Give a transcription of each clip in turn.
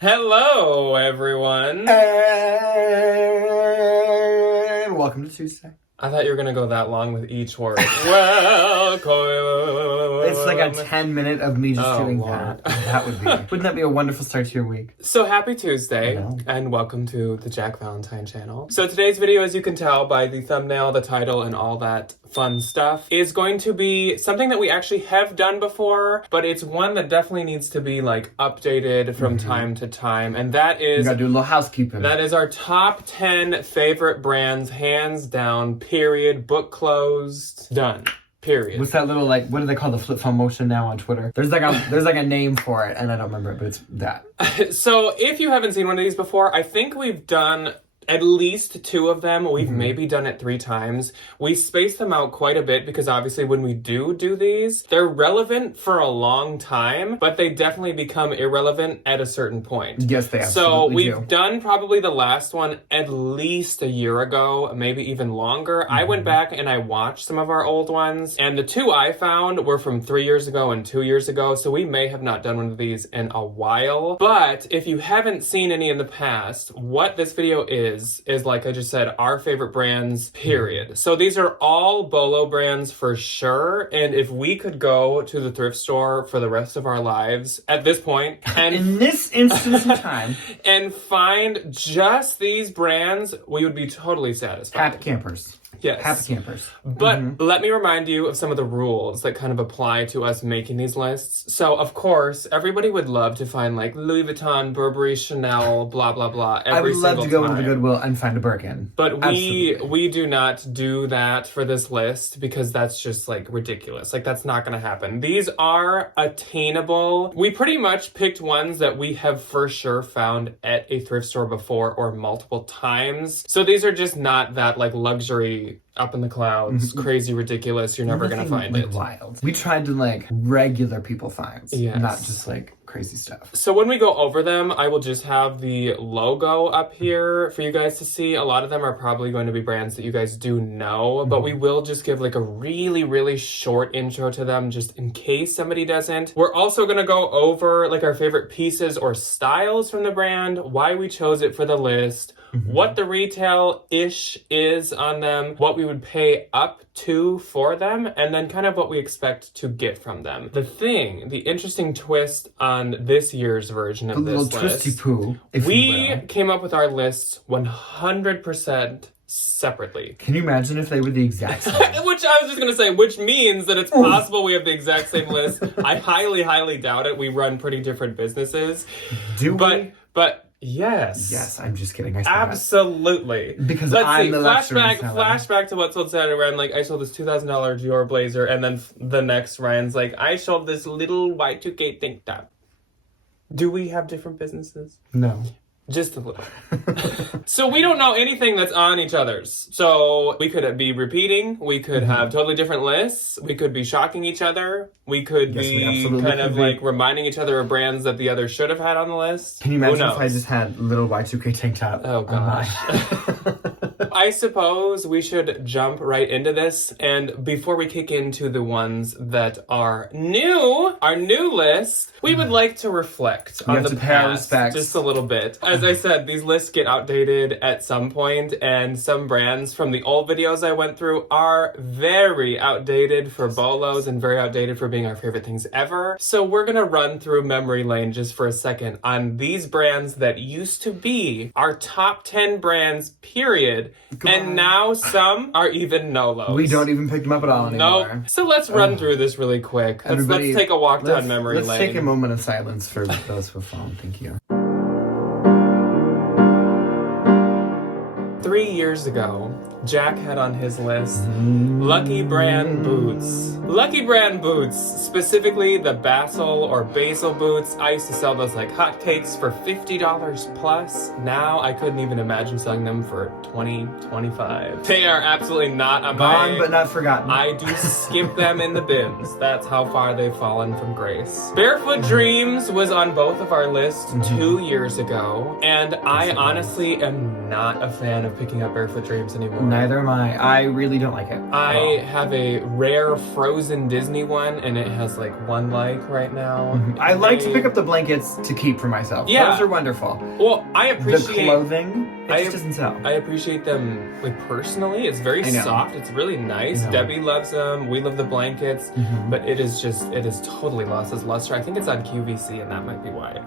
Hello, everyone. Welcome to Tuesday. I thought you were going to go that long with each word. Welcome. It's like a 10-minute of me just doing Lord. that. That would be. Wouldn't that be a wonderful start to your week? So happy Tuesday, I know. and welcome to the Jack Valentine channel. So today's video, as you can tell by the thumbnail, the title, and all that fun stuff, is going to be something that we actually have done before, but it's one that definitely needs to be like updated from time to time, and that is... You gotta do a little housekeeping. That is our top 10 favorite brands, hands down, period, book closed, done. Period. What's that little, like, what do they call the flip phone motion now on Twitter? There's like a name for it, and I don't remember it, but it's that. So if you haven't seen one of these before, I think we've done at least 2 of them. We've maybe done it 3 times. We space them out quite a bit because obviously when we do these, they're relevant for a long time, but they definitely become irrelevant at a certain point. Yes, they absolutely So we've do. done probably the last one at least a year ago, maybe even longer. I went back and I watched some of our old ones, and the 2 I found were from 3 years ago and 2 years ago, so we may have not done one of these in a while. But if you haven't seen any in the past, what this video is like I just said, our favorite brands, period. So these are all Bolo brands for sure, and if we could go to the thrift store for the rest of our lives at this point, and In this instance in time, and find just these brands, we would be totally satisfied. happy campers. Yes. Happy campers. But let me remind you of some of the rules that kind of apply to us making these lists. So, of course, everybody would love to find like Louis Vuitton, Burberry, Chanel, blah, blah, blah. I would love to go time. into the Goodwill and find a Birkin. But Absolutely. we do not do that for this list because that's just like ridiculous. Like that's not going to happen. These are attainable. We pretty much picked ones that we have for sure found at a thrift store before or multiple times. So these are just not that like luxury up in the clouds, crazy, ridiculous. You're never going to find like it. Wild. We tried to like regular people finds, Yes. not just like crazy stuff. So when we go over them, I will just have the logo up here for you guys to see. A lot of them are probably going to be brands that you guys do know, but we will just give like a really, really short intro to them just in case somebody doesn't. We're also going to go over like our favorite pieces or styles from the brand, why we chose it for the list, what the retail-ish is on them, what we would pay up to for them, and then kind of what we expect to get from them. The interesting twist on this year's version of The this little twisty list, poo, if you we will. came up with our lists 100% separately. Can you imagine if they were the exact same? Which I was just going to say, which means that it's possible we have the exact same list. I highly, highly doubt it. We run pretty different businesses. Do we? But yes. Yes, I'm just kidding. I said Absolutely. Because Let's I'm see. the luxury seller. Flashback to what sold Saturday where I'm like, I sold this $2,000 Dior blazer, and then the next Ryan's like, I sold this little Y2K tank top. Do we have different businesses? that. No. Just a little. So we don't know anything that's on each other's. So we could be repeating. We could have totally different lists. We could be shocking each other. We could Yes, we be absolutely kind of could be. like reminding each other of brands that the other should have had on the list. Can you Who imagine knows? if I just had little Y2K tank top? Oh, on mine? gosh. I suppose we should jump right into this. And before we kick into the ones that are new, our new list, we would like to reflect on have the to pay our past respects. just a little bit. As I said, these lists get outdated at some point, and some brands from the old videos I went through are very outdated for Bolos and very outdated for being our favorite things ever. So we're gonna run through memory lane just for a second on these brands that used to be our top 10 brands, period. And now some are even no-los. We don't even pick them up at all anymore. Nope. So let's run through this really quick. Let's Everybody, take a walk down let's- memory let's lane. take a moment of silence for those who have fallen. Thank you. 3 years ago, Jack had on his list Lucky Brand boots. Lucky Brand boots, specifically the Basil or Basil boots. I used to sell those like hotcakes for $50 plus. Now I couldn't even imagine selling them for $20, $25. They are absolutely not on Gone my... but not forgotten. I do skip them in the bins. That's how far they've fallen from grace. Barefoot Dreams was on both of our lists 2 years ago, and I honestly am not a fan of picking picking up Barefoot Dreams anymore. Neither am I. I really don't like it. I have a rare frozen Disney one, and it has like 1 like right now. I like to pick up the blankets to keep for myself. Yeah. Those are wonderful. Well, I appreciate the clothing. It just doesn't sell. I appreciate them like personally. It's very soft. It's really nice. Debbie loves them. We love the blankets, but it is totally lost its luster. I think it's on QVC, and that might be why.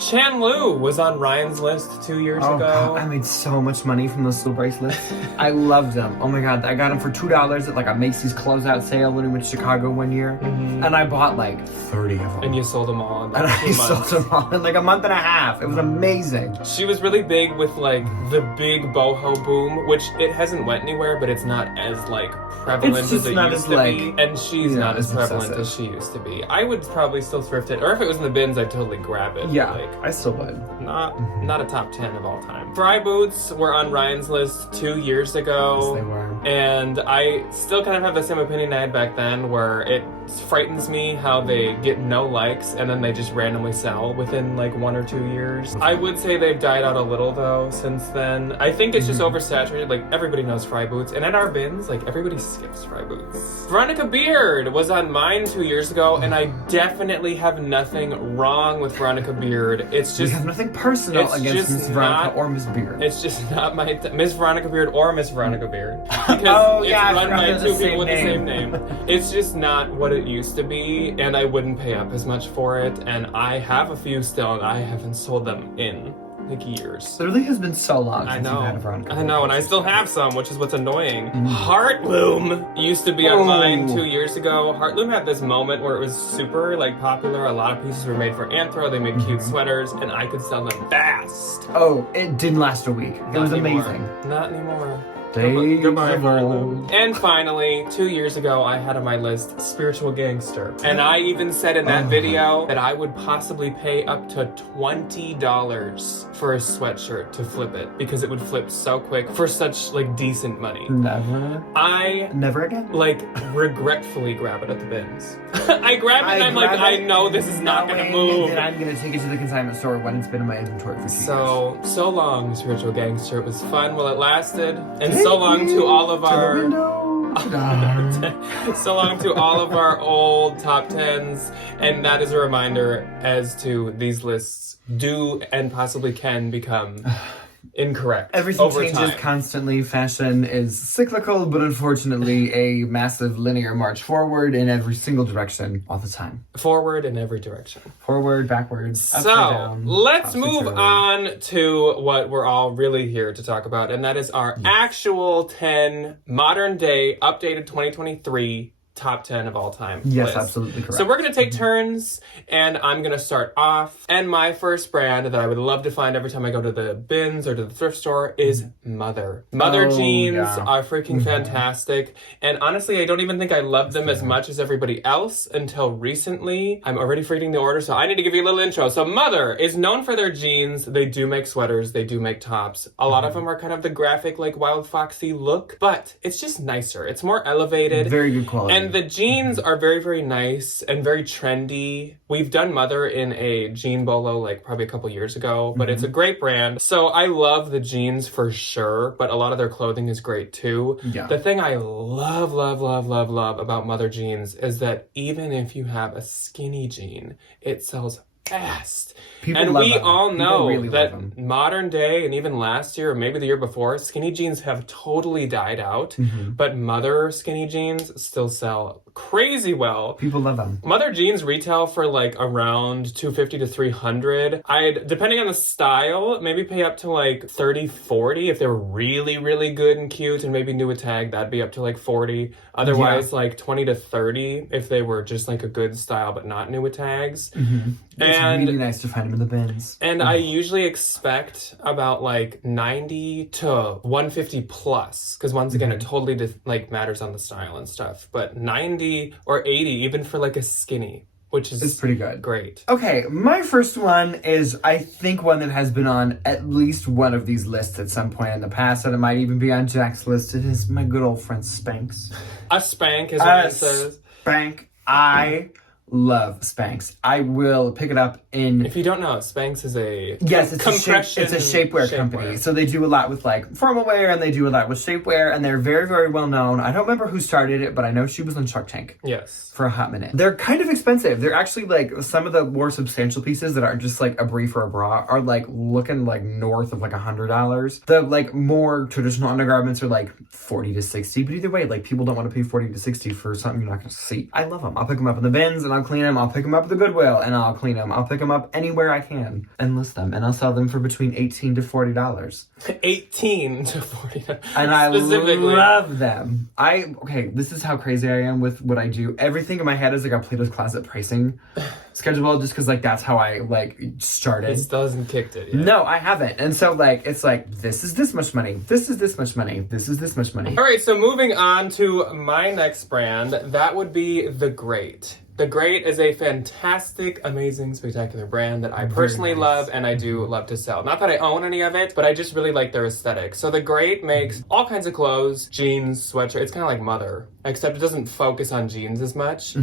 Chan Lu was on Ryan's list 2 years ago. God, I made so much money from those little bracelets. I loved them. Oh my god, I got them for $2 at like a Macy's closeout sale when we went to Chicago one year, and I bought like 30 of them. And you sold them all in and like 2 I months. sold them all in like a month and a half. It was amazing. She was really big with like the big boho boom, which it hasn't went anywhere, but it's not as like prevalent It's just as it not used as, to like, be. And she's not as prevalent obsessive. as she used to be. I would probably still thrift it, or if it was in the bins, I'd totally grab it. Yeah, Like, I still would. not a top 10 of all time. Fry boots were on Ryan's list 2 years ago. Yes, they were. And I still kind of have the same opinion I had back then, where it frightens me how they get no likes and then they just randomly sell within like 1 or 2 years. I would say they've died out a little though since then. I think it's just oversaturated. Like everybody knows Fry boots, and at our bins, like everybody skips Fry boots. Veronica Beard was on mine 2 years ago, and I definitely have nothing wrong with Veronica Beard. It's We just have nothing personal it's against just Miss Veronica not- or Miss Beard. it's just not my Miss Veronica Beard or Miss Veronica Beard. Because Oh, it's yeah, I run forgot by they're the 2 people same with the same name. name. It's just not what it used to be, and I wouldn't pay up as much for it. And I have a few still, and I haven't sold them in like years. It really has been so long I since you've had a know, Veronica. I know, and I still have some, which is what's annoying. Heartloom used to be on mine 2 years ago. Heartloom had this moment where it was super like popular. A lot of pieces were made for Anthro. They made cute sweaters, and I could sell them fast. Oh, it didn't last a week. It Not was anymore. amazing. Not anymore. Days Goodbye, of Heartloom. old. And finally, 2 years ago, I had on my list Spiritual Gangster. And I even said in that video that I would possibly pay up to $20 for a sweatshirt to flip it, because it would flip so quick for such like decent money. Never again. Like regretfully grab it at the bins. I grab it and I'm like, I know this is not gonna move. Then I'm gonna take it to the consignment store when it's been in my inventory for 2 years. So long, Spiritual Gangster. It was fun while it lasted. And so long to all of our so long to all of our old top 10s. And that is a reminder as to these lists do and possibly can become incorrect. Everything over changes time. constantly. Fashion is cyclical, but unfortunately a massive linear march forward in every single direction all the time. Forward in every direction. Forward, backwards, upside So down, let's move topsy-turvy. on to what we're all really here to talk about, and that is our actual 10 modern day updated 2023 top 10 of all time. Yes, list. absolutely correct. So we're going to take turns, and I'm going to start off. And my first brand that I would love to find every time I go to the bins or to the thrift store is Mother. Mother jeans are freaking fantastic. And honestly, I don't even think I loved them as much as everybody else until recently. I'm already forgetting the order, so I need to give you a little intro. So Mother is known for their jeans. They do make sweaters. They do make tops. A lot of them are kind of the graphic, like Wild Foxy look, but it's just nicer. It's more elevated. Very good quality. And the jeans are very, very nice and very trendy. We've done Mother in a jean bolo like probably a couple years ago, but it's a great brand. So I love the jeans for sure, but a lot of their clothing is great too. Yeah. The thing I love about Mother jeans is that even if you have a skinny jean, it sells fast. People and love we them. all People know really that love them. modern day and even last year or maybe the year before, skinny jeans have totally died out, but Mother skinny jeans still sell crazy well. People love them. Mother jeans retail for like around $250 to $300. I'd, depending on the style, maybe pay up to like $30, $40 if they're really, really good and cute and maybe new a tag, that'd be up to like $40. Otherwise, like $20 to $30 if they were just like a good style but not new with tags. It's And really nice to find them in the bins. and I usually expect about like 90 to 150 plus, because once again, it totally like matters on the style and stuff. But 90 or 80, even for like a skinny, which is It's pretty good. great. Okay, my first one is, I think, one that has been on at least one of these lists at some point in the past, and it might even be on Jack's list. It is my good old friend Spanx. A spank, as Ryan says. Spank. I love Spanx. I will pick it up in... If you don't know, Spanx is a Yes, it's compression. It's a shapewear company. So they do a lot with like formal wear and they do a lot with shapewear and they're very, very well known. I don't remember who started it, but I know she was on Shark Tank. Yes. For a hot minute. They're kind of expensive. They're actually like some of the more substantial pieces that aren't just like a brief or a bra are like looking like north of like $100. The like more traditional undergarments are like 40 to 60. But either way, like people don't want to pay 40 to 60 for something you're not going to see. I love them. I'll pick them up in the bins and I'll clean them. I'll pick them up at the Goodwill and I'll clean them. I'll pick them up anywhere I can and list them. And I'll sell them for between $18 to $40. 18 to 40. And I love them. Okay, this is how crazy I am with what I do. Everything in my head is like a Plato's Closet pricing schedule just because like that's how I like started. It still hasn't kicked it yet. No, I haven't. And so like it's like this is this much money. This is this much money. This is this much money. All right, so moving on to my next brand, that would be The Great. The Great is a fantastic, amazing, spectacular brand that I personally love and I do love to sell. Not that I own any of it, but I just really like their aesthetic. So The Great makes all kinds of clothes, jeans, sweatshirts. It's kind of like Mother, except it doesn't focus on jeans as much.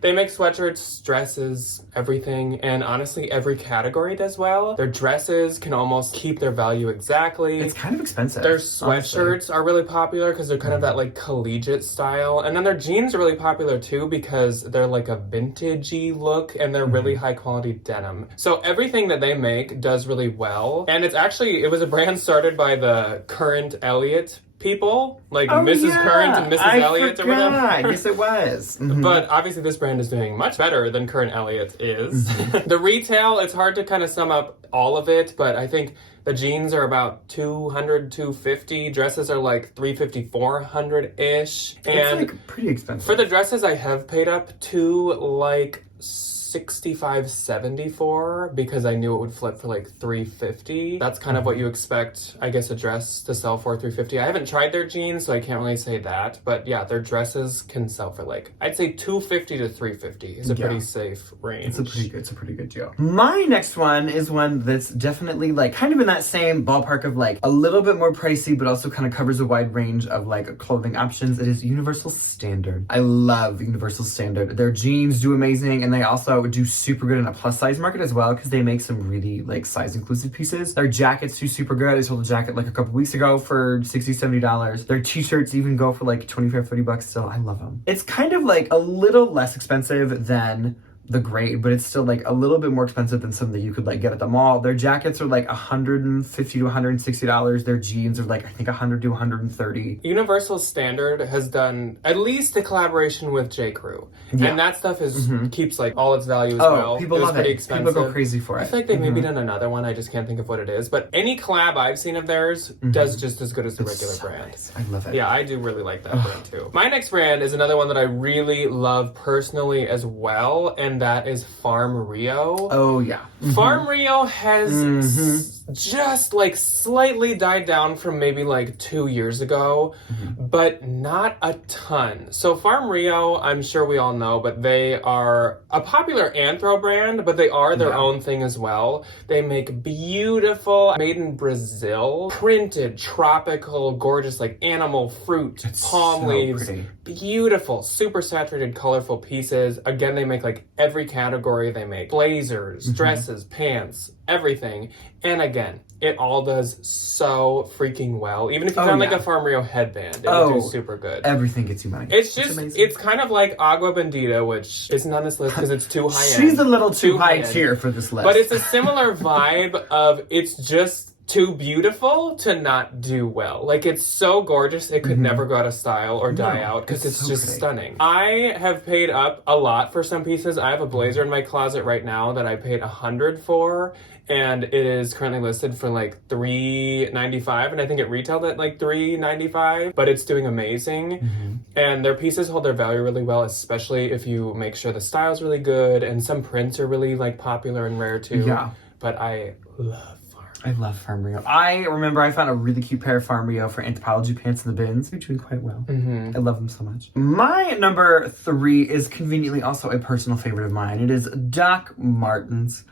They make sweatshirts, dresses, everything, and honestly, every category does well. Their dresses can almost keep their value exactly. It's kind of expensive. Their sweatshirts are really popular because they're kind of that like collegiate style. And then their jeans are really popular too because they're like a vintagey look and they're really high quality denim. So everything that they make does really well. And it was a brand started by the Current Elliott people, like Mrs. Current and Mrs. Elliott or whatever. Yes, it was. But obviously this brand is doing much better than Current Elliott is. The retail, it's hard to kind of sum up all of it, but I think the jeans are about $200, $250. Dresses are like $350, $400-ish. And it's like pretty expensive. For the dresses, I have paid up to like $65, $70 for because I knew it would flip for like $350. That's kind of what you expect, I guess, a dress to sell for $350. I haven't tried their jeans, so I can't really say that. But yeah, their dresses can sell for like, I'd say $250 to $350 is a pretty safe range. It's a pretty good deal. My next one is one that's definitely like kind of in that same ballpark of like a little bit more pricey, but also kind of covers a wide range of like clothing options. It is Universal Standard. I love Universal Standard. Their jeans do amazing, and they also do super good in a plus size market as well because they make some really like size inclusive pieces. Their jackets do super good. I sold a jacket like a couple weeks ago for $60, $70. Their t-shirts even go for like $25, $30 still. I love them. It's kind of like a little less expensive than The Great, but it's still like a little bit more expensive than some that you could like get at the mall. Their jackets are like $150 to $160. Their jeans are like I think $100 to $130. Universal Standard has done at least a collaboration with J. Crew, and that stuff keeps like all its value as well. People love pretty it. expensive. People go crazy for it. I feel like they've maybe done another one. I just can't think of what it is. But any collab I've seen of theirs does just as good as the regular brand. Nice. I love it. Yeah, I do really like that brand too. My next brand is another one that I really love personally as well, and that is Farm Rio. Oh yeah. Farm Rio has just like slightly died down from maybe like 2 years ago, but not a ton. So Farm Rio, I'm sure we all know, but they are a popular anthro brand, but they are their own thing as well. They make beautiful, made in Brazil, printed, tropical, gorgeous, like animal fruit, palm leaves. Pretty. Beautiful, super saturated, colorful pieces. Again, they make like every category. They make blazers, dresses, pants, everything. And again, it all does so freaking well. Even if you found like a Farm Rio headband, it would do super good. Everything gets you money. It's just, it's kind of like Agua Bendita, which isn't on this list because it's too high end. She's a little too high tier for this list. But it's a similar vibe of it's just too beautiful to not do well. Like, it's so gorgeous, it could never go out of style or die out because it's so just stunning. I have paid up a lot for some pieces. I have a blazer in my closet right now that I paid $100 for, and it is currently listed for like $395, and I think it retailed at like $395, but it's doing amazing. And their pieces hold their value really well, especially if you make sure the style's really good, and some prints are really like popular and rare too. Yeah. But I love I love Farm Rio. I remember I found a really cute pair of Farm Rio for Anthropology pants in the bins. They're doing quite well. I love them so much. My number 3 is conveniently also a personal favorite of mine. It is Doc Martens.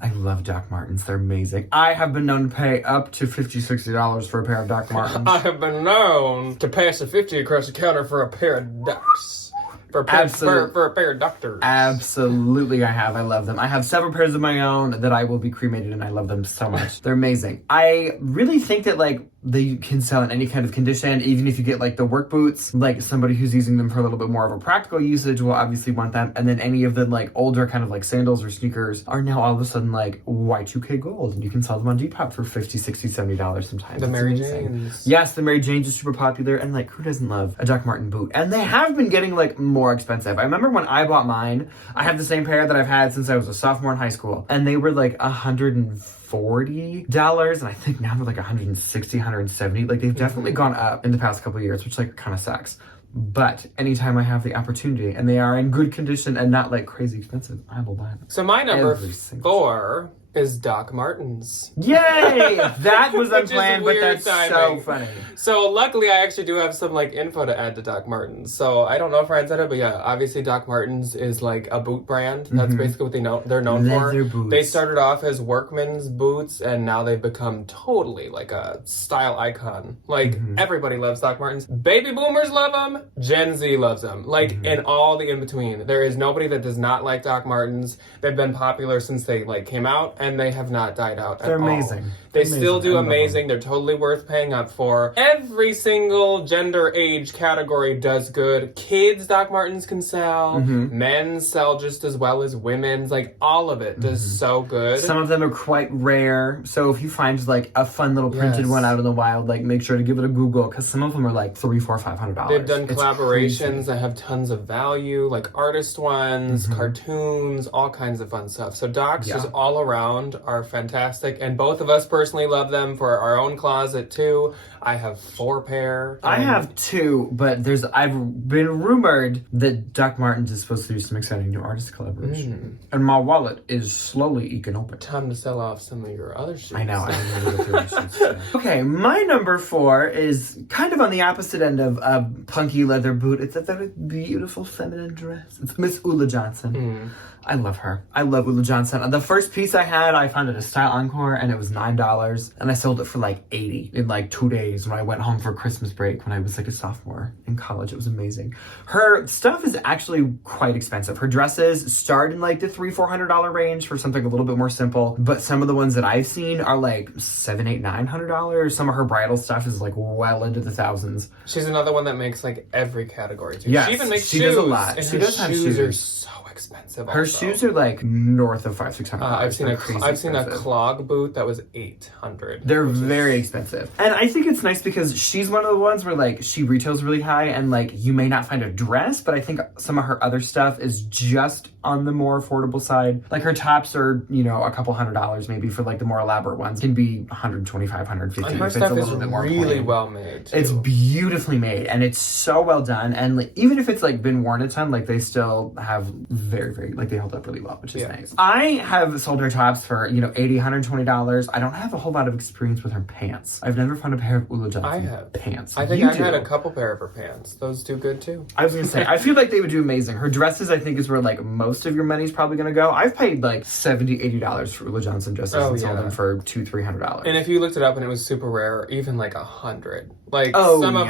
I love Doc Martens. They're amazing. I have been known to pay up to $50, $60 for a pair of Doc Martens. I have been known to pass a 50 across the counter for a pair of ducks. For a pair of doctors. Absolutely, I have. I love them. I have several pairs of my own that I will be cremated in. I love them so much. They're amazing. I really think that, like, they can sell in any kind of condition, even if you get, like, the work boots. Like, somebody who's using them for a little bit more of a practical usage will obviously want them. And then any of the, like, older kind of, like, sandals or sneakers are now all of a sudden, like, Y2K gold. And you can sell them on Depop for $50, $60, $70 sometimes. The Mary Janes. Yes, the Mary Janes is super popular. And, like, who doesn't love a Doc Marten boot? And they have been getting, like, more expensive. I remember when I bought mine, I have the same pair that I've had since I was a sophomore in high school. And they were, like, $140, and I think now they're like $160, $170. Like, they've definitely gone up in the past couple of years, which, like, kind of sucks. But anytime I have the opportunity and they are in good condition and not, like, crazy expensive, I will buy them. So my number 4 is Doc Martens. Yay! That was unplanned, but that's timing. so funny. So luckily, I actually do have some, like, info to add to Doc Martens. So I don't know if Ryan said it, but yeah, obviously Doc Martens is like a boot brand. That's basically what they're known Leather for. boots. They started off as workman's boots, and now they've become totally like a style icon. Like, everybody loves Doc Martens. Baby boomers love them. Gen Z loves them. Like, and all the in-between. There is nobody that does not like Doc Martens. They've been popular since they, like, came out, and they have not died out at all. They're amazing. They still do amazing. They're totally worth paying up for. Every single gender age category does good. Kids Doc Martens can sell. Men's sell just as well as women's. Like, all of it does so good. Some of them are quite rare. So if you find, like, a fun little printed one out in the wild, like, make sure to give it a Google, because some of them are like $300, $400, $500. They've done collaborations that have tons of value, like artist ones, cartoons, all kinds of fun stuff. So Docs just all around are fantastic, and both of us personally love them for our own closet too. I have 4 pair. I have 2, but I've been rumored that Doc Martens is supposed to do some exciting new artist collaboration. And my wallet is slowly eking open. Time to sell off some of your other shoes. I know. I didn't really go through the shoes today. Okay, my number 4 is kind of on the opposite end of a punky leather boot. It's a very beautiful feminine dress. It's Miss Ulla Johnson. I love her. I love Ulla Johnson. The first piece I had, I found at a Style Encore, and it was $9, and I sold it for like $80 in like 2 days when I went home for Christmas break when I was like a sophomore in college. It was amazing. Her stuff is actually quite expensive. Her dresses start in like the $300-$400 range for something a little bit more simple, but some of the ones that I've seen are like $700, $800, $900. Some of her bridal stuff is like well into the thousands. She's another one that makes like every category too. Yes, she even makes she shoes. does a lot. And She her does have shoes are shoes. so expensive. Her shoes are like north of $500-$600. I've seen a clog boot that was $800. They're very expensive. And I think it's nice because she's one of the ones where, like, she retails really high and, like, you may not find a dress, but I think some of her other stuff is just on the more affordable side. Like, her tops are, you know, a couple $100 maybe for, like, the more elaborate ones. Can be $125, $150 And her if it's stuff a is little bit more really plain. well made too. It's beautifully made, and it's so well done. And, like, even if it's, like, been worn a ton, like, they still have very, very, like, they hold up really well, which is nice. I have sold her tops for, you know, $80, $120. I don't have a whole lot of experience with her pants. I've never found a pair of Ulla Johnson pants. I think You I do. had a couple pair of her pants. Those do good too. I was gonna say, I feel like they would do amazing. Her dresses, I think, is where, like, most of your money's probably gonna go. I've paid, like, $70, $80 for Ulla Johnson dresses and sold them for $200, $300. And if you looked it up and it was super rare, even like $100. Like, some of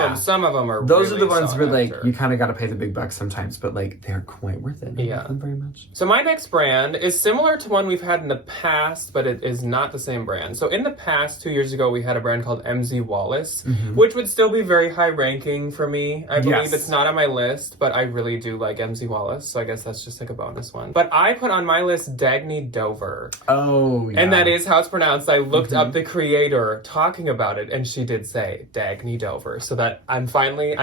them are Those really are the ones where, like, after. you kind of gotta pay the big bucks sometimes, but, like, they're quite worth it. I love them very much. So my next brand is similar to one we've had in the past, but it is not the same brand. So in the past, 2 years ago, we had a brand called MZ Wallace, which would still be very high ranking for me. I believe it's not on my list, but I really do like MZ Wallace, so I guess that's just like a bonus one. But I put on my list Dagny Dover. Oh, yeah. And that is how it's pronounced. I looked up the creator talking about it, and she did say Dagny Dover, so that I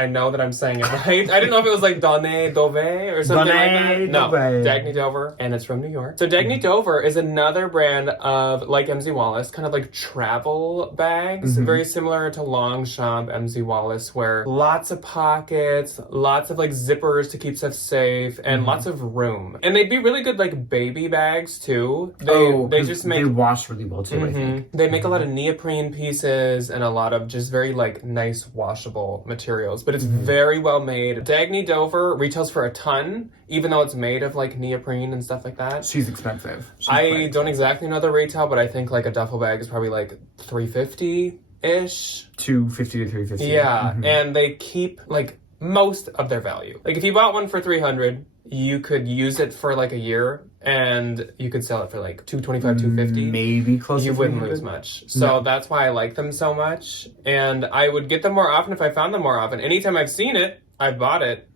know that I'm saying it right. I didn't know if it was like Dagny Dove or something like that. No, Dagny Dover, and it's from New York. So Dagny Dover is another brand of, like MZ Wallace, kind of like travel bags, very similar to Longchamp MZ Wallace, where lots of pockets, lots of like zippers to keep stuff safe, and lots of room. And they'd be really good like baby bags too. They wash really well too, I think. They make a lot of neoprene pieces and a lot of just very like nice washable materials, but it's very well made. Dagny Dover retails for a ton, even though it's made of like neoprene and stuff like that. She's expensive. I don't exactly know the retail, but I think like a duffel bag is probably like $350-ish. $250 to $350. Yeah, and they keep like most of their value. Like if you bought one for $300, you could use it for like a year and you could sell it for like $225, $250. Maybe close You to wouldn't 300. lose much. So that's why I like them so much. And I would get them more often if I found them more often. Anytime I've seen it, I've bought it.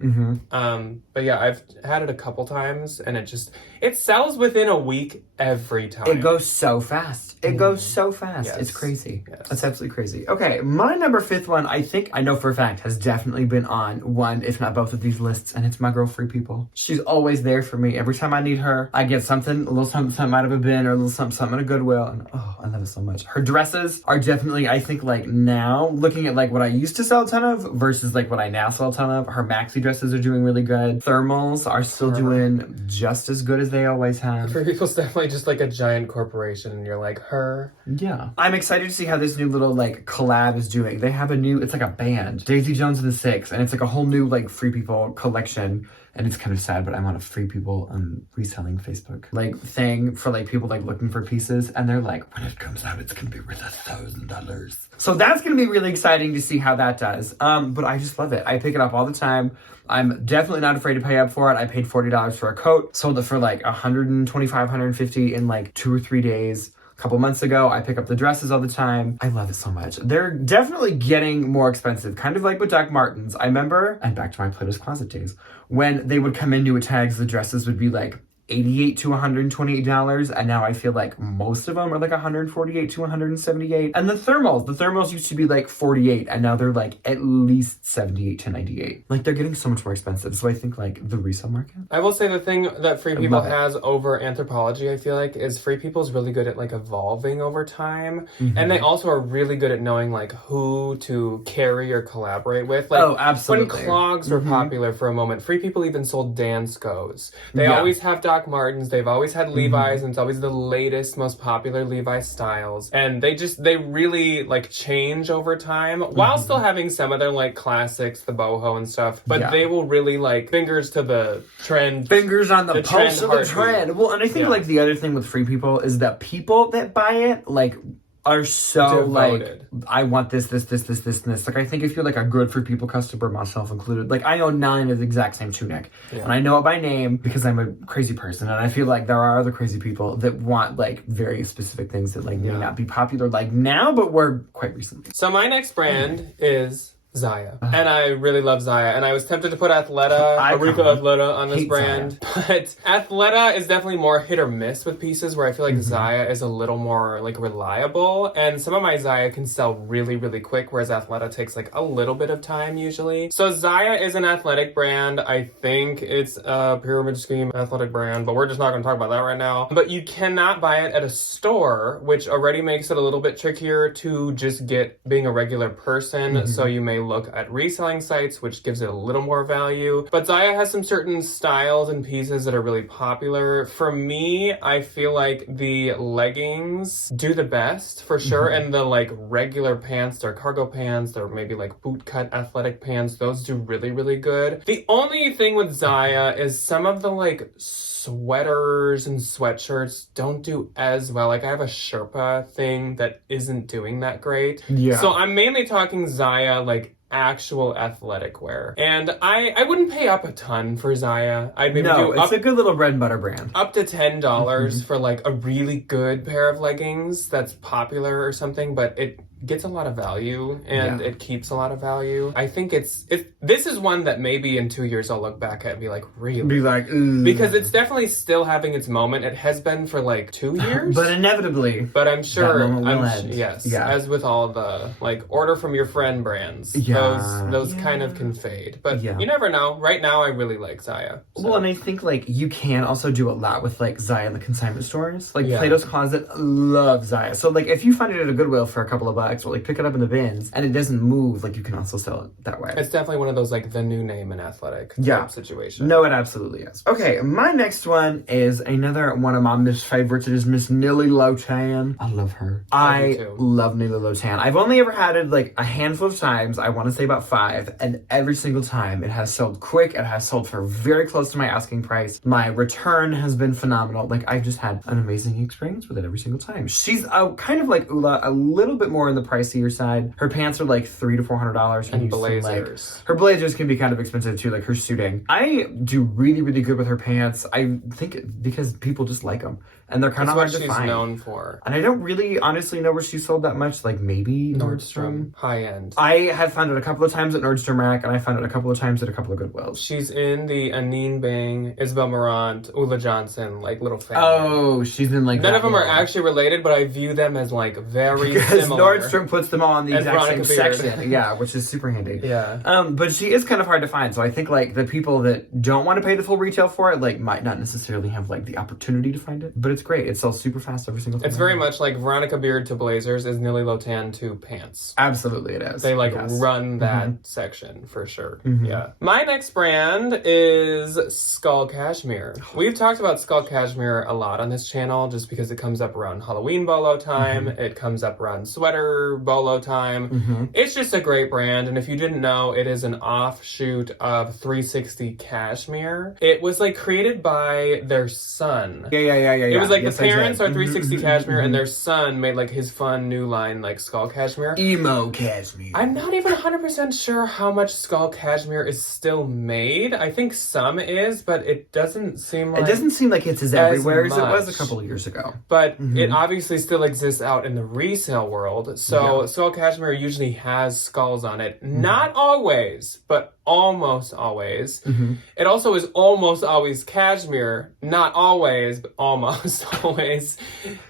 But yeah, I've had it a couple times and it sells within a week every time. It goes so fast. It goes so fast. Yes. It's crazy. Yes. It's absolutely crazy. Okay, my number 5th one, I know for a fact, has definitely been on one, if not both of these lists, and it's my girl Free People. She's always there for me. Every time I need her, I get something, a little something out of a bin or a little something at a Goodwill, and oh, I love it so much. Her dresses are definitely, I think, like now, looking at like what I used to sell a ton of versus like what I now sell a ton of, her maxi dresses are doing really good. Thermals are still doing just as good as they always have. Free People's definitely just like a giant corporation and you're like, her? Yeah. I'm excited to see how this new little like collab is doing. They have it's like a band, Daisy Jones and the Six, and it's like a whole new like Free People collection. And it's kind of sad, but I'm on a Free People reselling Facebook like thing for like people like looking for pieces, and they're like, when it comes out, it's gonna be worth $1,000. So that's gonna be really exciting to see how that does. But I just love it. I pick it up all the time. I'm definitely not afraid to pay up for it. I paid $40 for a coat, sold it for like $125, $150 in like 2 or 3 days. A couple months ago, I pick up the dresses all the time. I love it so much. They're definitely getting more expensive, kind of like with Doc Martens. I remember, and back to my Plato's Closet days, when they would come in new with tags, the dresses would be like $88 to $128, and now I feel like most of them are like $148 to $178. And the thermals used to be like $48, and now they're like at least $78 to $98. Like they're getting so much more expensive. So I think like the resale market. I will say the thing that Free People has over Anthropologie, I feel like, is Free People's really good at like evolving over time. And they also are really good at knowing like who to carry or collaborate with. Like, oh, absolutely. When clogs were popular for a moment, Free People even sold Danskos. They always have Doc Martens, they've always had Levi's, and it's always the latest, most popular Levi's styles. And they really like change over time while still having some of their like classics, the boho and stuff. But they will really like fingers to the trend. Fingers on the pulse of the trend. Well, and I think like the other thing with Free People is that people that buy it like are so devoted. Like, I want this, and this. Like, I think if you're like a good Free People customer, myself included, like I own 9 of the exact same tunic, and I know it by name because I'm a crazy person, and I feel like there are other crazy people that want like very specific things that like may not be popular like now, but were quite recently. So my next brand is Zaya. And I really love Zaya. And I was tempted to put Athleta, Aretha Athleta on this brand. Zaya. But Athleta is definitely more hit or miss with pieces, where I feel like Zaya is a little more like reliable. And some of my Zaya can sell really, really quick, whereas Athleta takes like a little bit of time usually. So Zaya is an athletic brand. I think it's a pyramid scheme athletic brand, but we're just not going to talk about that right now. But you cannot buy it at a store, which already makes it a little bit trickier to just get being a regular person. So you may look at reselling sites, which gives it a little more value. But Zaya has some certain styles and pieces that are really popular. For me, I feel like the leggings do the best for sure, and the like regular pants, they're cargo pants, they're maybe like boot cut athletic pants, those do really, really good. The only thing with Zaya is some of the like sweaters and sweatshirts don't do as well. Like I have a Sherpa thing that isn't doing that great. So I'm mainly talking Zaya like actual athletic wear. And I wouldn't pay up a ton for Zaya. I'd maybe do it's a good little bread and butter brand. Up to $10 for like a really good pair of leggings that's popular or something, but it gets a lot of value and it keeps a lot of value. I think this is one that maybe in 2 years I'll look back at and be like, really? Be like, ugh. Because it's definitely still having its moment. It has been for like 2 years. But inevitably. But I'm sure, that moment will end. Yes, as with all the like order from your friend brands, those kind of can fade. But you never know. Right now I really like Zaya. So. Well, and I think like you can also do a lot with like Zaya in the consignment stores. Like Plato's Closet loves Zaya. So like if you find it at a Goodwill for a couple of bucks, or like pick it up in the bins and it doesn't move, like you can also sell it that way. It's definitely one of those like the new name in athletic type situation. No, it absolutely is. Okay, my next one is another one of my Miss favorites. It is Miss Nilly Lotan. I love her. I love Nilly Lotan. I've only ever had it like a handful of times. I want to to say about 5, and every single time it has sold quick. It has sold for very close to my asking price. My return has been phenomenal. Like, I've just had an amazing experience with it every single time. She's kind of like Ula, a little bit more on the pricier side. Her pants are like $300 to $400. And blazers. Her blazers can be kind of expensive too, like her suiting. I do really, really good with her pants. I think because people just like them. And they're kind of hard to find. That's what she's known for. And I don't really honestly know where she sold that much. Like maybe Nordstrom. High end. I have found it a couple of times at Nordstrom Rack, and I found it a couple of times at a couple of Goodwills. She's in the Anine Bing, Isabel Marant, Ula Johnson, like little family. Oh, she's in like None of them are actually related, but I view them as like very because similar. Nordstrom puts them all in the exact same section. Yeah, which is super handy. Yeah. But she is kind of hard to find. So I think like the people that don't want to pay the full retail for it, like might not necessarily have like the opportunity to find it. But it's great. It sells super fast every single time. It's very much like Veronica Beard to blazers is Nilly Lotan to pants. Absolutely it is. They like run that section for sure. Yeah. My next brand is Skull Cashmere. We've talked about Skull Cashmere a lot on this channel just because it comes up around Halloween bolo time. It comes up around sweater bolo time. It's just a great brand. And if you didn't know, it is an offshoot of 360 Cashmere. It was like created by their son. Yeah. It was like the parents are 360 Cashmere and their son made like his fun new line like Skull Cashmere. Emo Cashmere. I'm not even 100% sure how much Skull Cashmere is still made. I think some is, but it doesn't seem like... It doesn't seem like it's as everywhere as it was a much. couple of years ago. But it obviously still exists out in the resale world. So Skull Cashmere usually has skulls on it. Not always, but almost always. It also is almost always cashmere. Not always, but almost always.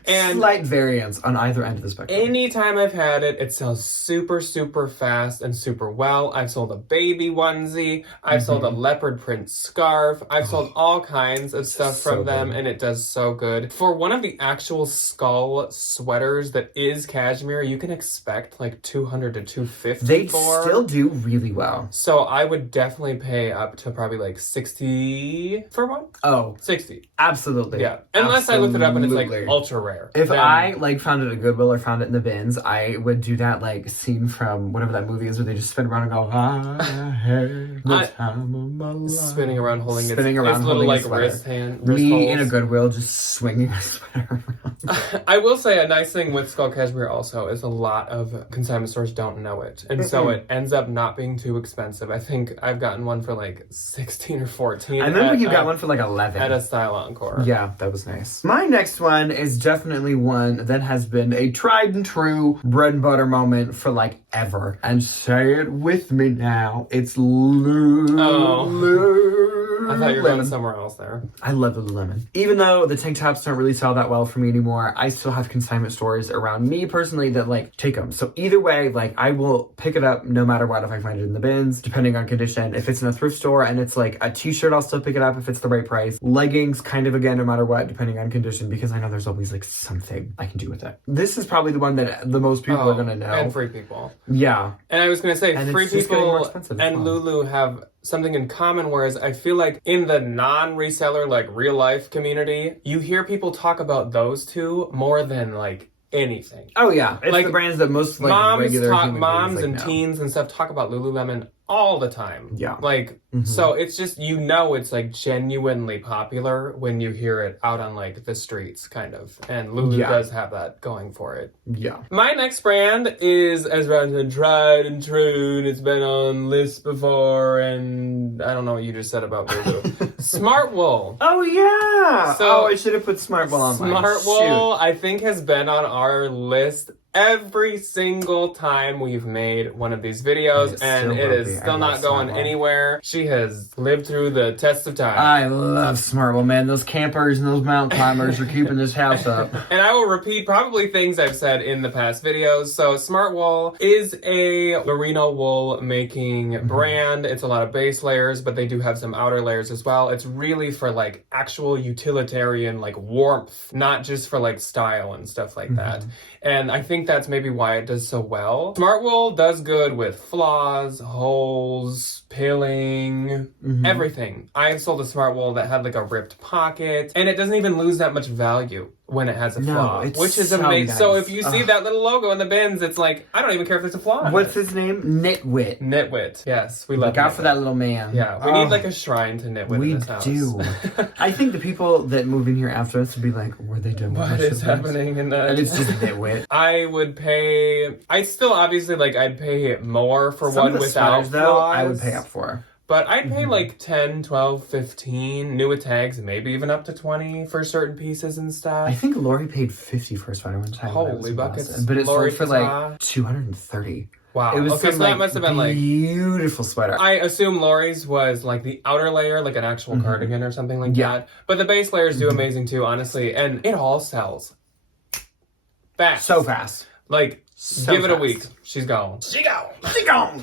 And slight variance on either end of the spectrum. anytime I've had it, it sells super, super fast and super well. I've sold a baby onesie. I've sold a leopard print scarf. I've sold all kinds of stuff from them, and it does so good. For one of the actual skull sweaters that is cashmere, you can expect like $200 to $250 They for. still do really well. So I would definitely pay up to probably like $60 for one. Oh, 60. absolutely. Yeah. Unless I looked it up and it's like Absolutely. ultra rare. If Then- I like found it at Goodwill or found it in the bins, I would do that like scene from whatever that movie is where they just spin around and go, I had the time of my life. spinning around holding Spinning its around little holding a like sweater. wrist Me holes. in a Goodwill just swinging a sweater around. I will say a nice thing with Skull Cashmere also is a lot of consignment stores don't know it. And so it ends up not being too expensive. I think I've gotten one for like 16 or 14. I remember you got one for like 11. At a Style Encore. Yeah, that was nice. My next one is definitely one that has been a tried and true bread and butter moment for like ever. And say it with me now. It's Lululemon. I thought you were going somewhere else there. I love Lululemon. Even though the tank tops don't really sell that well for me anymore, I still have consignment stores around me personally that like take them. So either way, like I will pick it up no matter what if I find it in the bins, depending on condition. If it's in a thrift store and it's like a t-shirt, I'll still pick it up if it's the right price. Leggings, kind of again, no matter what, depending on condition, because I know there's always like something I can do with it. This is probably the one that the most people are gonna know. And Free People. Yeah. And I was going to say, And Free it's just getting more People expensive as and well. Lulu have something in common, whereas I feel like in the non-reseller, like real life community, you hear people talk about those two more than like anything. Oh yeah. It's Like, the brands that most like regular human moms beings, and like, know. teens and stuff talk about Lululemon all the time. Yeah. Like, so it's just, you know, it's like genuinely popular when you hear it out on like the streets, kind of. And Lulu does have that going for it. Yeah. My next brand is, as Robin said, tried and true, and it's been on lists before, and I don't know what you just said about Lulu. Smart Wool. Oh yeah. So- I should have put Smart Wool on mine. Smart Wool, I think, has been on our list every single time we've made one of these videos, and it is still not going anywhere. She has lived through the test of time. I love Smart Wool, man. Those campers and those mountain climbers are keeping this house up. And I will repeat probably things I've said in the past videos. So Smart Wool is a merino wool making brand. It's a lot of base layers, but they do have some outer layers as well. It's really for like actual utilitarian like warmth, not just for like style and stuff like that. And I think that's maybe why it does so well. Smart Wool does good with flaws, holes, pilling, everything. I sold a Smart Wool that had like a ripped pocket, and it doesn't even lose that much value. when it has a No, flaw, it's which is so amazing. nice. So if you see Ugh. that little logo in the bins, it's like, I don't even care if there's a flaw. What's his name? Nitwit. Nitwit. Yes, we love Look out Nitwit. for that little man. Yeah, we need like a shrine to Nitwit We in this house. do. I think the people that move in here after us would be like, were they done with What our is siblings? happening in that? And it's just Nitwit. I would pay. I still obviously like. I'd pay more for Some one of the without sweaters, though, flaws. I would pay up for. But I'd pay like 10, 12, 15 new with tags, maybe even up to 20 for certain pieces and stuff. I think Lori paid 50 for a sweater one time. when I was Holy in buckets. Boston. But it Lori sold for Tata. like 230. Wow. It was Okay, some, so that must have been like. beautiful sweater. I assume Lori's was like the outer layer, like an actual cardigan or something like Yeah. that. But the base layers do amazing too, honestly. And it all sells fast. So fast. Like, So give it a fast. week. She's gone. She gone. She gone.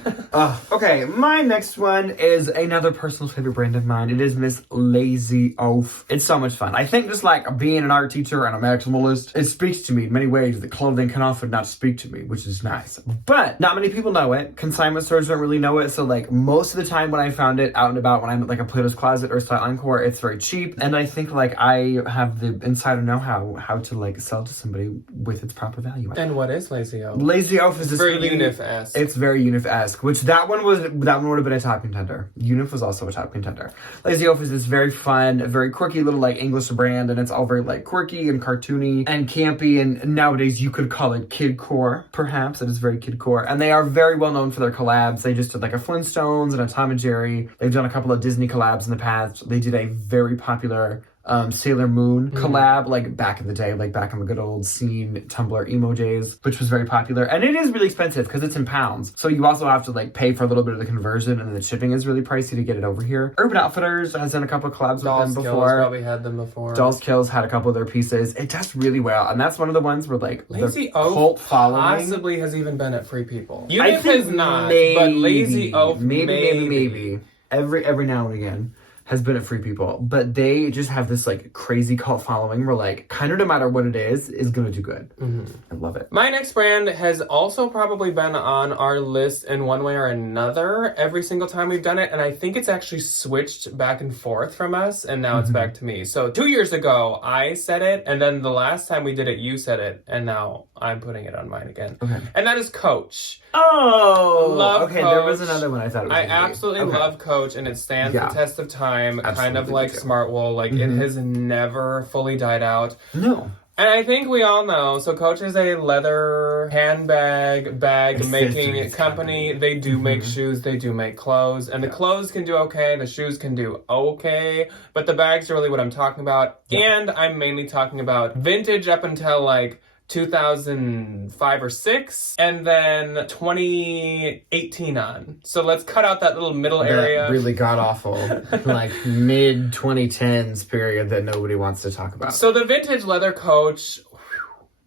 Okay, my next one is another personal favorite brand of mine. It is Miss Lazy Oaf. It's so much fun. I think just like being an art teacher and a maximalist, it speaks to me in many ways that clothing can often not speak to me, which is nice. But not many people know it. Consignment stores don't really know it. So like most of the time when I found it out and about, when I'm at like a Plato's Closet or Style Encore, it's very cheap. And I think like I have the insider know-how how to like sell to somebody with its proper value. And what is Lazy Oaf? Lazy Oaf is this Very really, Unif-esque. It's very Unif-esque, which that one would have been a top contender. Unif was also a top contender. Lazy Oaf is this very fun, very quirky little like English brand, and it's all very like quirky and cartoony and campy, and nowadays you could call it kidcore, perhaps. It is very kidcore, and they are very well known for their collabs. They just did like a Flintstones and a Tom and Jerry. They've done a couple of Disney collabs in the past. They did a very popular Sailor Moon collab, like back in the day, like back in the good old scene Tumblr emo days, which was very popular. And it is really expensive because it's in pounds. So you also have to like pay for a little bit of the conversion, and the shipping is really pricey to get it over here. Urban Outfitters has done a couple of collabs with Dolls them Kills before. probably had them before. Dolls Kills had a couple of their pieces. It does really well. And that's one of the ones where like Lazy the Oaf cult following. possibly has even been at Free People. I Unif think has not, maybe, but Lazy Oaf maybe. Every now and again has been at Free People, but they just have this like crazy cult following where like kind of no matter what it is gonna do good. I love it. My next brand has also probably been on our list in one way or another every single time we've done it, and I think it's actually switched back and forth from us, and now it's back to me. So 2 years ago, I said it, and then the last time we did it, you said it, and now I'm putting it on mine again. Okay. And that is Coach. Oh, Love okay. There was Coach. another one I thought it was. I gonna be. absolutely Okay. love Coach, and it stands Yeah. the test of time, kind Absolutely, of like me too. Smartwool. Like, it has never fully died out. No. And I think we all know, so Coach is a leather handbag, bag-making Accessories company. company. They do make shoes, they do make clothes, and the clothes can do okay, the shoes can do okay, but the bags are really what I'm talking about. And I'm mainly talking about vintage up until like 2005 or 6, and then 2018 on. So let's cut out that little middle area. That really god awful, like mid 2010s period that nobody wants to talk about. So the vintage leather Coach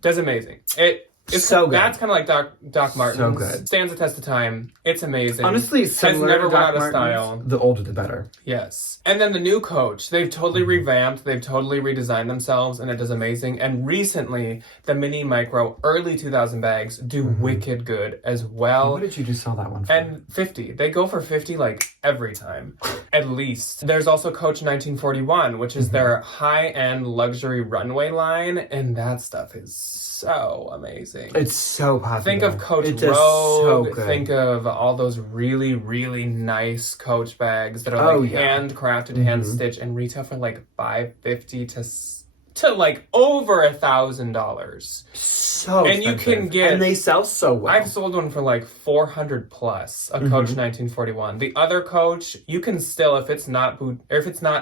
does amazing. It's So good. That's kind of like Doc Martens. So good. Stands the test of time. It's amazing. Honestly, has similar never to run Doc out of Martens, style. the older the better. Yes. And then the new Coach, they've totally revamped, they've totally redesigned themselves, and it does amazing. And recently, the mini micro early 2000 bags do wicked good as well. What did you just sell that one for? And 50. They go for 50 like every time, at least. There's also Coach 1941, which is their high-end luxury runway line, and that stuff is so amazing. It's so popular. Think of Coach It does Rogue. so good. Think of all those really, really nice Coach bags that are like handcrafted, hand stitched, and retail for like $550 to like over $1,000. So And you expensive. can get- and they sell so well. I've sold one for like 400 plus, a Coach 1941. The other Coach, you can still, if it's not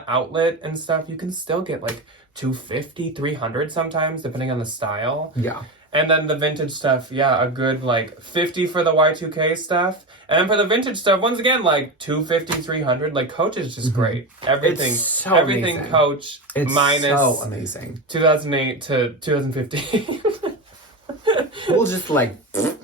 outlet and stuff, you can still get like 250, 300 sometimes, depending on the style. Yeah. And then the vintage stuff, yeah, a good like 50 for the Y2K stuff. And then for the vintage stuff, once again, like 250, 300. Like Coach is just great. Everything, It's so everything amazing. Coach It's minus so amazing. 2008 to 2015. We'll just like,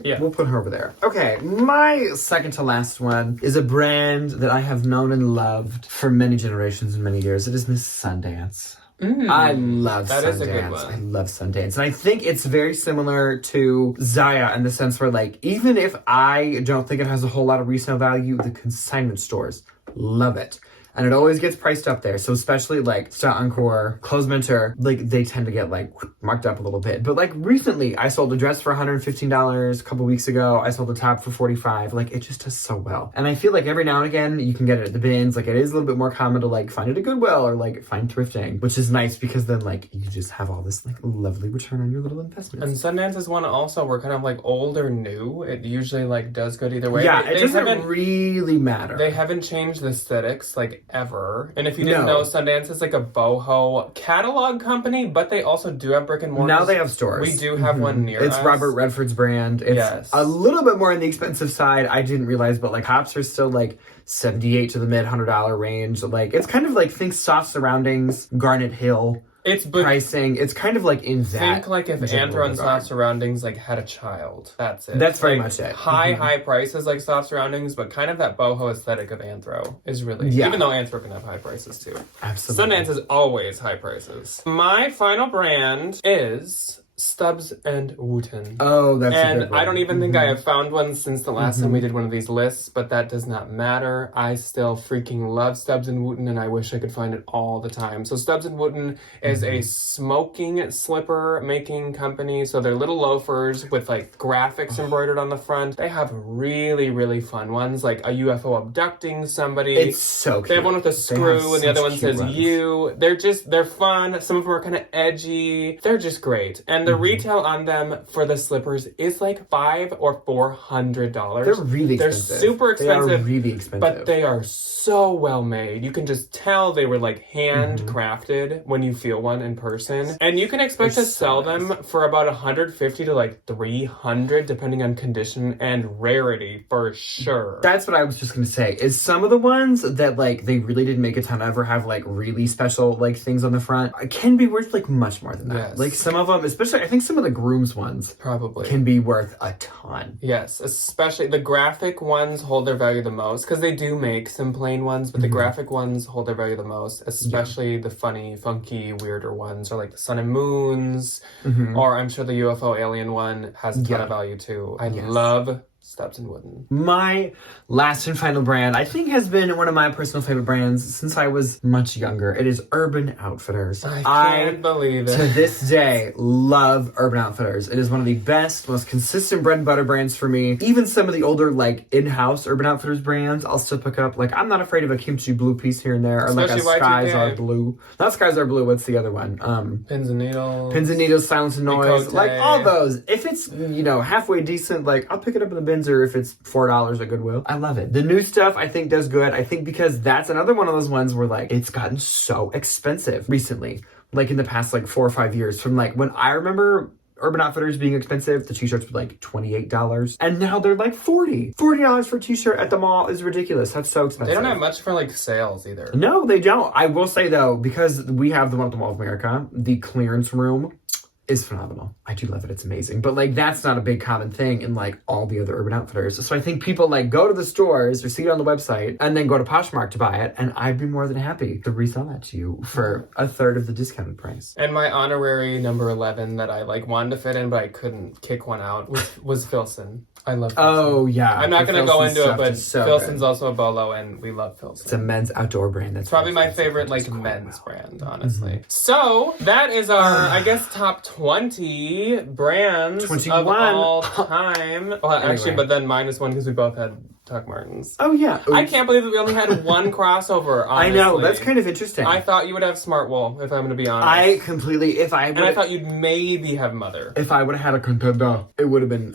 Yeah. we'll put her over there. Okay, my second to last one is a brand that I have known and loved for many generations and many years. It is Miss Sundance. I love That Sundance. is a good one. I love Sundance. And I think it's very similar to Zaya in the sense where, like, even if I don't think it has a whole lot of resale value, the consignment stores love it. and it always gets priced up there. So especially like Stat Encore, Clothes Mentor, like they tend to get like marked up a little bit. But like recently, I sold a dress for $115 a couple weeks ago. I sold a top for $45. Like it just does so well. And I feel like every now and again, you can get it at the bins. Like it is a little bit more common to like find it at Goodwill or like find thrifting, which is nice because then like you just have all this like lovely return on your little investments. And Sundance is one also where kind of like old or new. It usually like does good either way. Yeah, They it doesn't haven't- really matter. They haven't changed the aesthetics like ever. And if you didn't know, Sundance is like a boho catalog company, but they also do have brick and mortar. Now they have stores. We do have one near us. It's Robert Redford's brand. It's a little bit more on the expensive side. I didn't realize, but like tops are still like $78 to the mid $100 range. Like it's kind of like think soft surroundings, Garnet Hill. It's pricing. It's kind of like in that. Think like if Anthro and Soft Surroundings like had a child. That's it. That's very like, much it. High prices like Soft Surroundings, but kind of that boho aesthetic of Anthro is really even though Anthro can have high prices too. Absolutely. Sundance is always high prices. My final brand is Stubbs and Wooten. Oh, that's a good And one. I don't even think I have found one since the last time we did one of these lists, but that does not matter. I still freaking love Stubbs and Wooten, and I wish I could find it all the time. So Stubbs and Wooten is a smoking slipper making company. So they're little loafers with like graphics embroidered on the front. They have really, really fun ones, like a UFO abducting somebody. It's so cute. They have one with a screw, and the other one says ones. you. They're fun. Some of them are kind of edgy. They're just great. And the retail on them for the slippers is like $500 or $400. They're really expensive. They're super expensive. They are really expensive. But they are so well made. You can just tell they were like handcrafted when you feel one in person. And you can expect to sell them for about $150 to like $300 depending on condition and rarity for sure. That's what I was just gonna say. Is some of the ones that like they really didn't make a ton of or have like really special like things on the front can be worth like much more than that. Yes. Like some of them, especially I think some of the Grooms ones Probably. can be worth a ton. Yes, especially the graphic ones hold their value the most because they do make some plain ones, but the graphic ones hold their value the most, especially the funny, funky, weirder ones, or like the Sun and Moons, or I'm sure the UFO alien one has a ton of value too. I love Stubbs and Wooten. My last and final brand, I think, has been one of my personal favorite brands since I was much younger. It is Urban Outfitters. I can't believe it. To this day, love Urban Outfitters. It is one of the best, most consistent bread and butter brands for me. Even some of the older, like, in-house Urban Outfitters brands, I'll still pick up. Like, I'm not afraid of a kimchi blue piece here and there, or Especially like a Skies Y2K. Are Blue. Not Skies Are Blue, what's the other one? Pins and Needles. Pins and Needles, Silence and Noise. Picote. Like, all those. If it's, halfway decent, like, I'll pick it up in the bins, or if it's $4 at Goodwill. I love it. The new stuff, I think, does good. I think because that's another one of those ones where, like, it's gotten so expensive recently. Like, in the past, like, 4 or 5 years. From, like, when I remember Urban Outfitters being expensive, the t-shirts were, like, $28. And now they're, like, $40. $40 for a t-shirt at the mall is ridiculous. That's so expensive. They don't have much for, like, sales either. No, they don't. I will say, though, because we have the one at the Mall of America, the clearance room is phenomenal. I do love it. It's amazing. But, like, that's not a big common thing in, like, all the other Urban Outfitters. So I think people, like, go to the stores or see it on the website and then go to Poshmark to buy it. And I'd be more than happy to resell that to you for a third of the discounted price. And my honorary number 11 that I, like, wanted to fit in, but I couldn't kick one out was Filson. I love Filson. Oh, yeah. I'm not going to go Filson into it, stuff but is so Filson's good. also a bolo, and we love Filson. It's a men's outdoor brand. That's Probably my favorite, like, men's brand, honestly. So, that is our, I guess, top 20 brands 21. of all time. Well, actually, but then minus one because we both had Doc Martens. Oh, yeah. I can't believe that we only had one crossover, honestly. I know. That's kind of interesting. I thought you would have Smart Wool, if I'm going to be honest. I completely, and I thought you'd maybe have Mother. If I would have had a contender, it would have been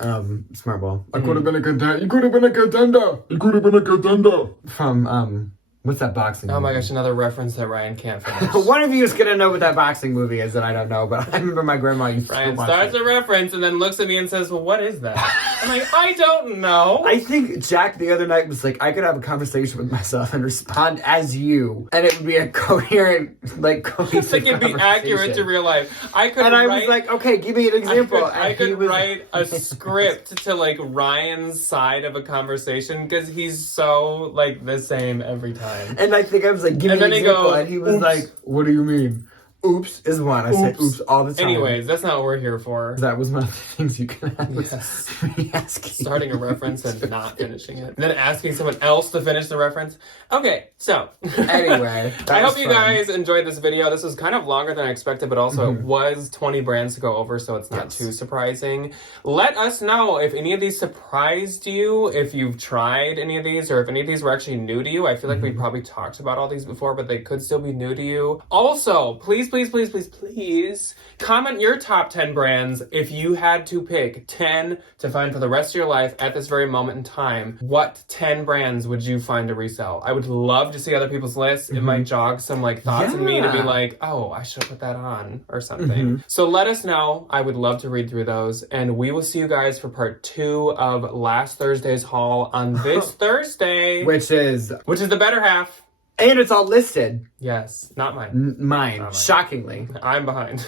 Smart Ball. I could have been a contender. You could have been a contender. You could have been a contender. From what's that boxing Oh my movie? gosh, another reference that Ryan can't finish. One of you is gonna know what that boxing movie is that I don't know, but I remember my grandma used to Ryan watch starts it. a reference and then looks at me and says, well, what is that? I'm like, I don't know. I think Jack the other night was like, I could have a conversation with myself and respond as you, and it would be a coherent, like, cohesive Like it'd be accurate to real life. I could And I write, was like, okay, give me an example. I And he could was- write a script to like Ryan's side of a conversation because he's so like the same every time. And I think I was like, give me And an then he example. goes, And he was "Oops." like, what do you mean? Oops is one. I say Oops. oops all the time. Anyways, that's not what we're here for. That was one of the things you could have. Yes. Asking. Starting a reference and not finishing it. And then asking someone else to finish the reference. Okay, so. Anyway. I hope you guys enjoyed this video. This was kind of longer than I expected, but also it was 20 brands to go over, so it's not too surprising. Let us know if any of these surprised you, if you've tried any of these, or if any of these were actually new to you. I feel like we probably talked about all these before, but they could still be new to you. Also, please, please, please, please, please comment your top 10 brands if you had to pick 10 to find for the rest of your life at this very moment in time. What 10 brands would you find to resell? I would love to see other people's lists. It might jog some like thoughts in me to be like, oh, I should put that on or something. So let us know. I would love to read through those. And we will see you guys for part 2 of last Thursday's haul on this Thursday. Which is the better half. And it's all listed. Yes, not mine. Mine. Shockingly. I'm behind.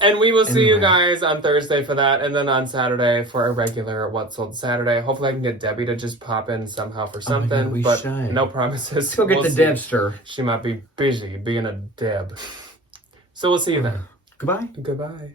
And we will see you guys on Thursday for that, and then on Saturday for a regular What Sold Saturday. Hopefully I can get Debbie to just pop in somehow for something, but no promises. Go get the Debster. She might be busy being a Deb. So we'll see you then. Goodbye. Goodbye.